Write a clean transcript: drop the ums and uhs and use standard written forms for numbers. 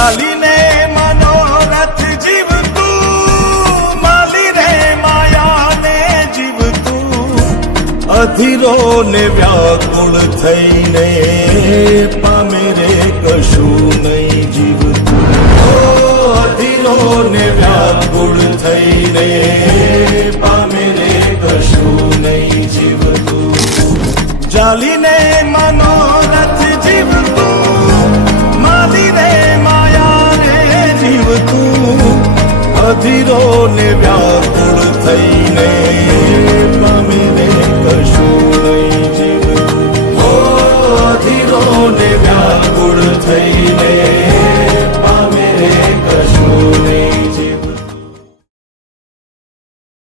ચાલીને મનોરથ જીવતું, માલી રે માયાને જીવતું, અધીરો ને વ્યાકુળ થઈને પામે રે કશું નહીં જીવતું. અધીરો ને વ્યાકુળ થઈને પામે રે કશું નહીં જીવતું. ચાલીને મનોરથ જીવતું, માલી રે માયા રે જીવતું, અધીરો ને વ્યાકુળ થઈને પામે રે કશું નહીં જીવતું. અધીરો ને વ્યાકુળ થઈને